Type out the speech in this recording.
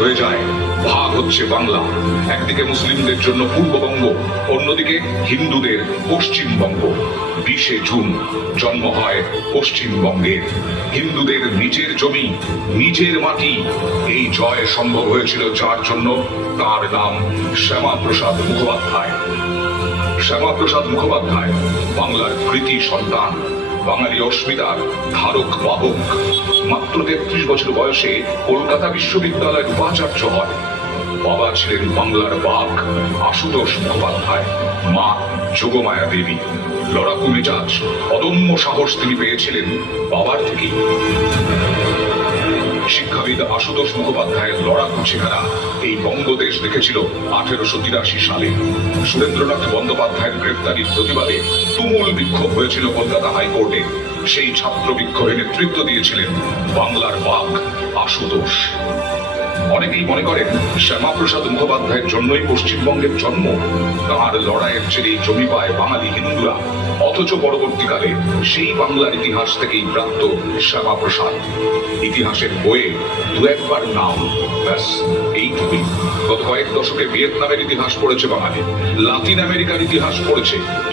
হয়ে যায়। ভাগ হচ্ছে বাংলা, একদিকে মুসলিমদের জন্য পূর্ববঙ্গ, অন্যদিকে হিন্দুদের পশ্চিমবঙ্গ। 20শে জুন জন্ম হয় পশ্চিমবঙ্গের। হিন্দুদের নিজের জমি, নিজের মাটি, এই জয় সম্ভব হয়েছিল যার জন্য, তার নাম শ্যামাপ্রসাদ মুখোপাধ্যায়। শ্যামাপ্রসাদ মুখোপাধ্যায় বাংলার কৃতি সন্তান, বাঙালি অস্মিতার ধারক বাহক। মাত্র 33 বছর বয়সে কলকাতা বিশ্ববিদ্যালয়ের উপাচার্য হয়। বাবা ছিলেন বাংলার বাঘ আশুতোষ মুখোপাধ্যায়, মা যোগমায়া দেবী। লড়াকু মেজাজ, অদম্য সাহস তিনি পেয়েছিলেন বাবার থেকেই। শিক্ষাবিদ আশুতোষ মুখোপাধ্যায়ের লড়াকু চেহারা এই বঙ্গদেশ দেখেছিল 1883 সালে। সুরেন্দ্রনাথ বন্দ্যোপাধ্যায়ের গ্রেপ্তারির প্রতিবাদে তুমুল বিক্ষোভ হয়েছিল কলকাতা হাইকোর্টে। সেই ছাত্র বিক্ষোভে নেতৃত্ব দিয়েছিলেন বাংলার বাঘ আশুতোষ। অনেকেই মনে করেন শ্যামাপ্রসাদ মুখোপাধ্যায়ের জন্যই পশ্চিমবঙ্গের জন্ম। তাঁর লড়াইয়ের জেরেই জমি পায় বাঙালি হিন্দুরা, অথচ পরবর্তীকালে সেই বাংলার ইতিহাস থেকেই প্রাপ্ত শ্যামাপ্রসাদ। ইতিহাসের বইয়ে দু একবার নাম, ব্যাস এইটুকুই। গত কয়েক দশকে ভিয়েতনামের ইতিহাস পড়েছে বাঙালি, লাতিন আমেরিকার ইতিহাস পড়েছে,